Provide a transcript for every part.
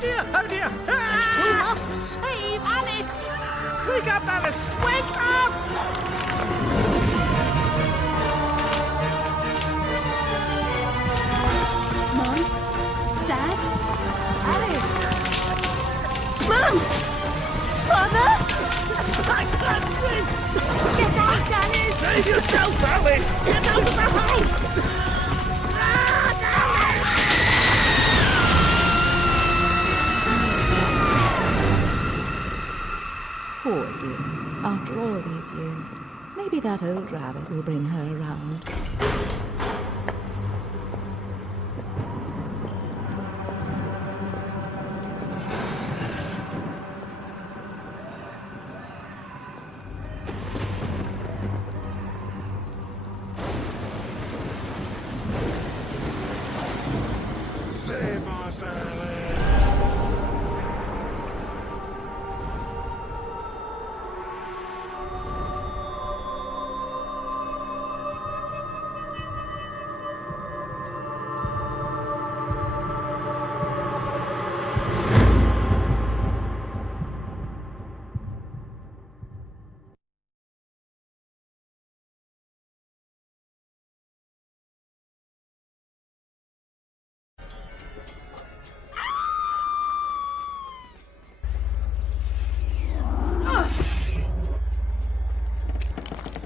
dear, oh dear! We Ah! must save Alice! Wake up, Alice! Wake up! Mom? Dad? Alice! Mom! Father? I can't sleep! Get out, Alice! Save yourself, Alice! Get out of the house! Poor dear. After all these years, maybe that old rabbit will bring her around. Save us, Alice!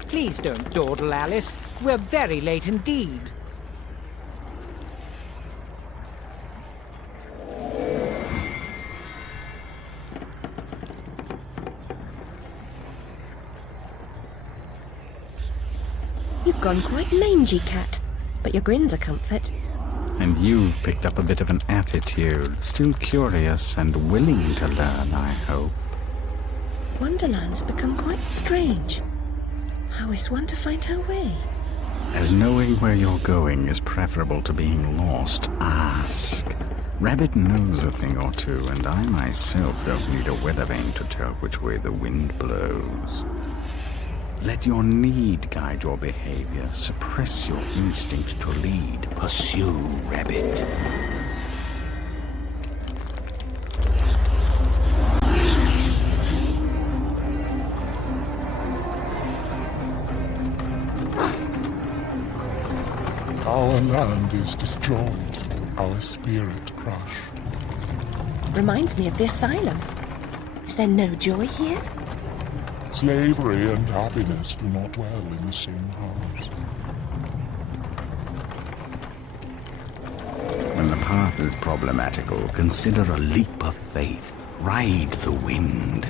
Please don't dawdle, Alice. We're very late indeed. You've gone quite mangy, Cat, but your grin's a comfort. And you've picked up a bit of an attitude. Still curious and willing to learn, I hope. Wonderland's become quite strange. How is one to find her way? As knowing where you're going is preferable to being lost, ask. Rabbit knows a thing or two, and I myself don't need a weather vane to tell which way the wind blows. Let your need guide your behavior. Suppress your instinct to lead. Pursue, Rabbit. Our land is destroyed, our spirit crushed. Reminds me of the asylum. Is there no joy here? Slavery and happiness do not dwell in the same house. When the path is problematical, consider a leap of faith. Ride the wind.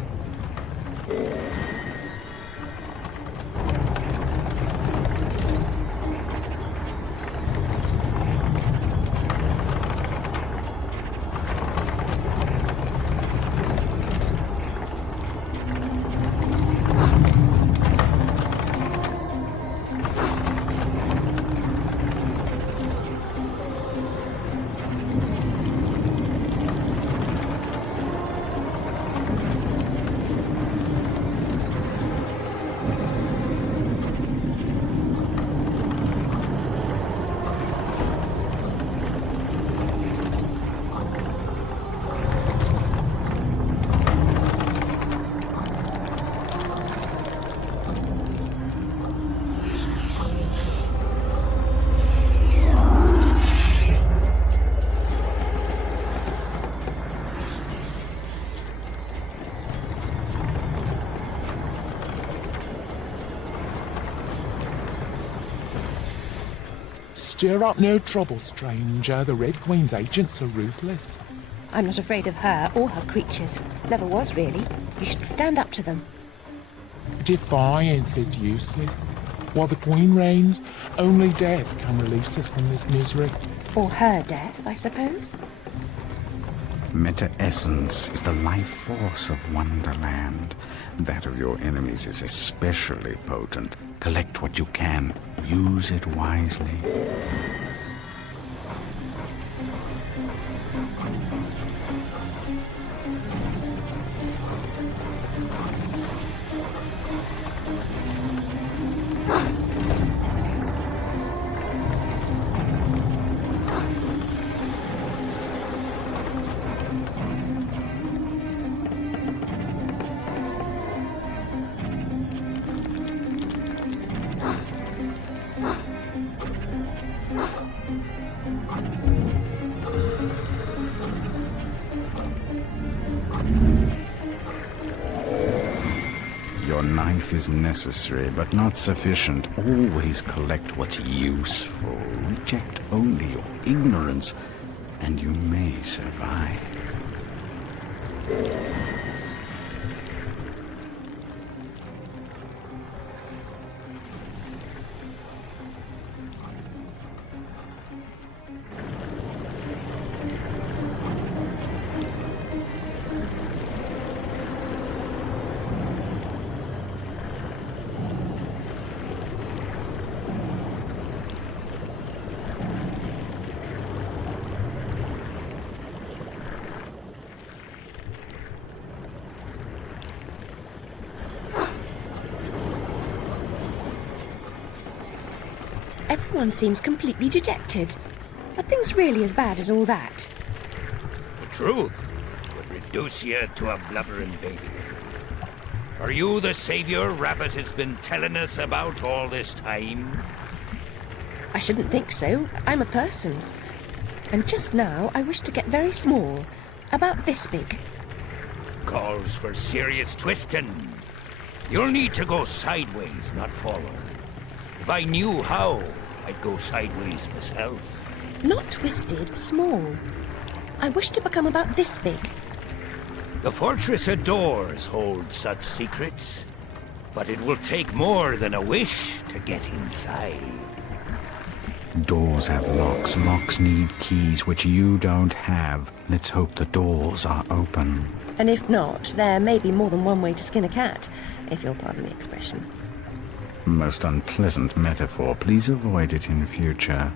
Stir up no trouble, stranger. The Red Queen's agents are ruthless. I'm not afraid of her or her creatures. Never was, really. You should stand up to them. Defiance is useless. While the Queen reigns, only death can release us from this misery. Or her death, I suppose. Meta-essence is the life force of Wonderland. That of your enemies is especially potent. Collect what you can. Use it wisely. knife is necessary, but not sufficient. Always collect what's useful. Reject only your ignorance, and you may survive. Everyone seems completely dejected. Are things really as bad as all that? The truth would reduce you to a blubbering baby. Are you the savior Rabbit has been telling us about all this time? I shouldn't think so. I'm a person. And just now I wish to get very small. About this big. Calls for serious twisting. You'll need to go sideways, not forward. If I knew how, I'd go sideways myself. Not twisted, small. I wish to become about this big. The Fortress of Doors holds such secrets, but it will take more than a wish to get inside. Doors have locks. Locks need keys, which you don't have. Let's hope the doors are open. And if not, there may be more than one way to skin a cat, if you'll pardon the expression. Most unpleasant metaphor. Please avoid it in future.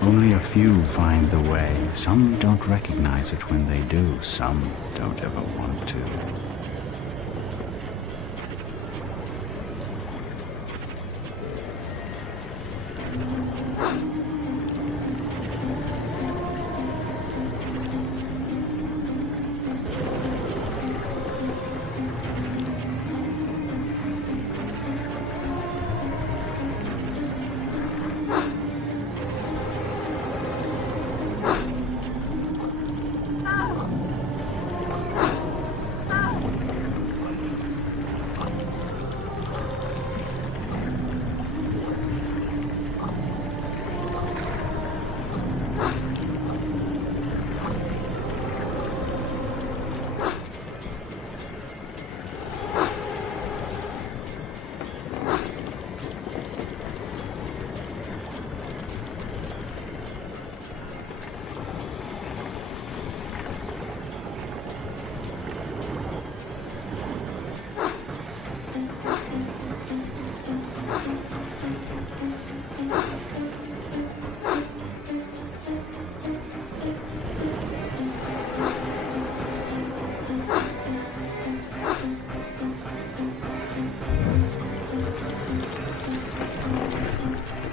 Only a few find the way. Some don't recognize it when they do. Some don't ever want to.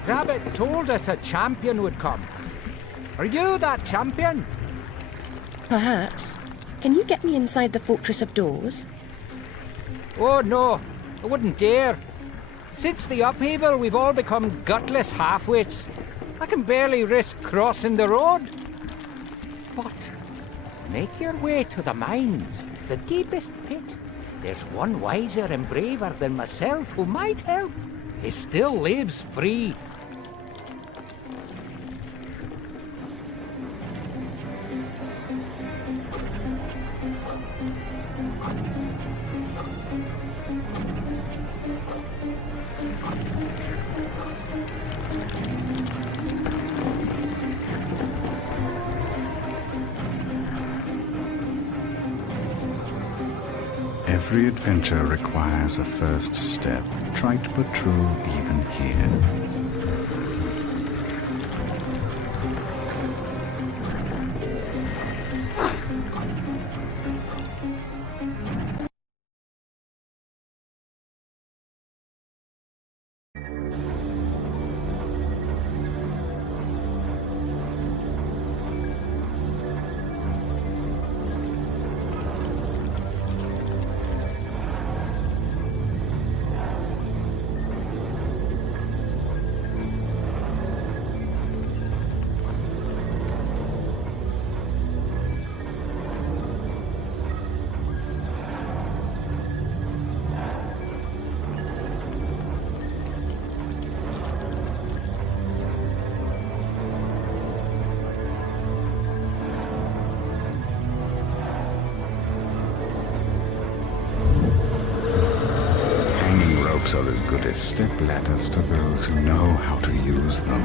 Rabbit told us a champion would come. Are you that champion? Perhaps. Can you get me inside the Fortress of Doors? Oh no, I wouldn't dare. Since the upheaval, we've all become gutless half-wits. I can barely risk crossing the road. But make your way to the mines, the deepest pit. There's one wiser and braver than myself who might help. He still lives free. Every adventure requires a first step. Try to put true even here. as good as stepladders to those who know how to use them.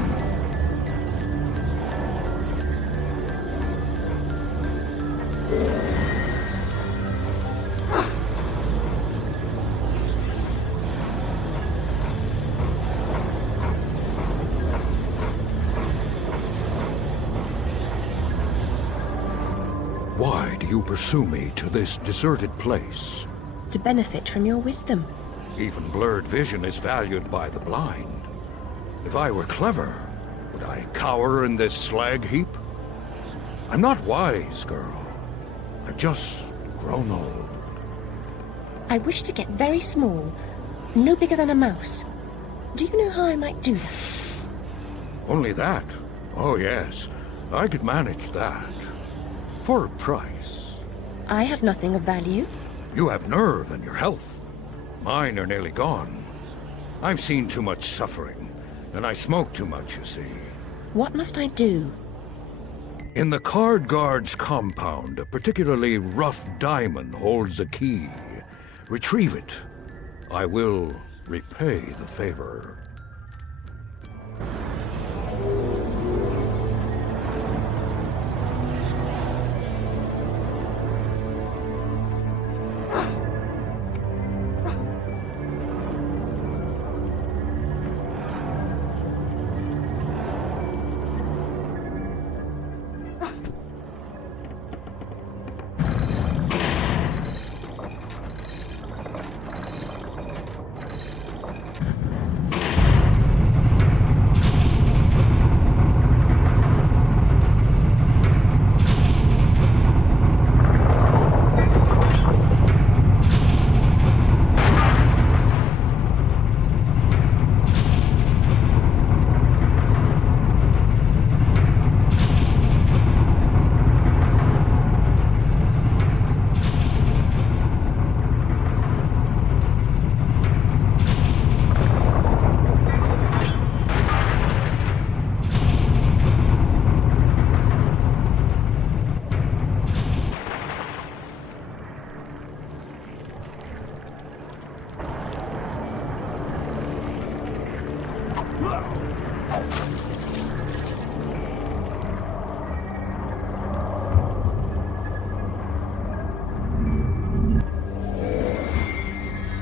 Why do you pursue me to this deserted place? To benefit from your wisdom. Even blurred vision is valued by the blind. If I were clever, would I cower in this slag heap? I'm not wise, girl. I've just grown old. I wish to get very small, no bigger than a mouse. Do you know how I might do that? Only that? Oh, yes. I could manage that. For a price. I have nothing of value. You have nerve and your health. Mine are nearly gone. I've seen too much suffering, and I smoke too much, you see. What must I do? In the Card Guard's compound, a particularly rough diamond holds a key. Retrieve it. I will repay the favor.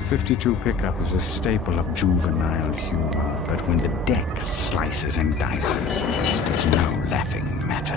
.52 pickup is a staple of juvenile humor, but when the deck slices and dices, it's no laughing matter.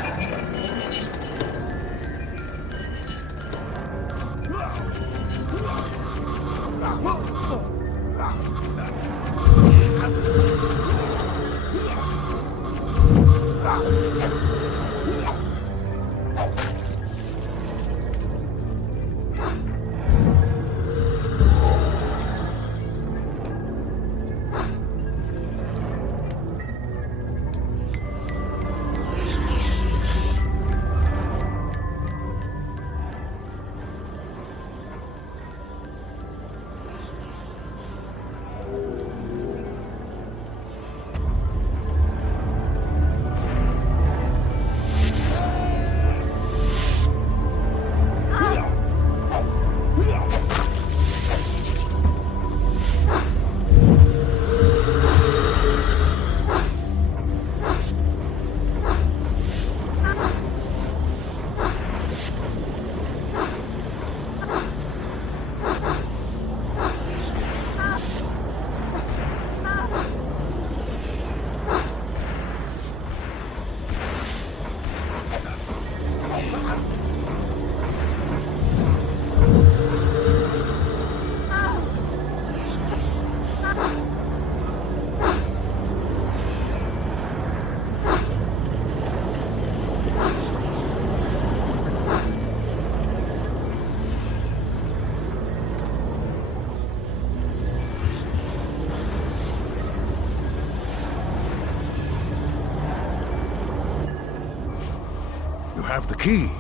Have the key.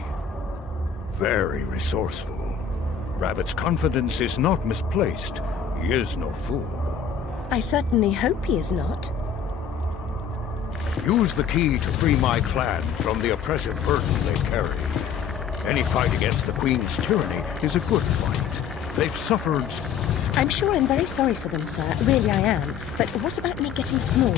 Very resourceful. Rabbit's confidence is not misplaced. He is no fool. I certainly hope he is not. Use the key to free my clan from the oppressive burden they carry. Any fight against the Queen's tyranny is a good fight. They've suffered I'm sure I'm very sorry for them, sir. Really I am. But what about me getting small?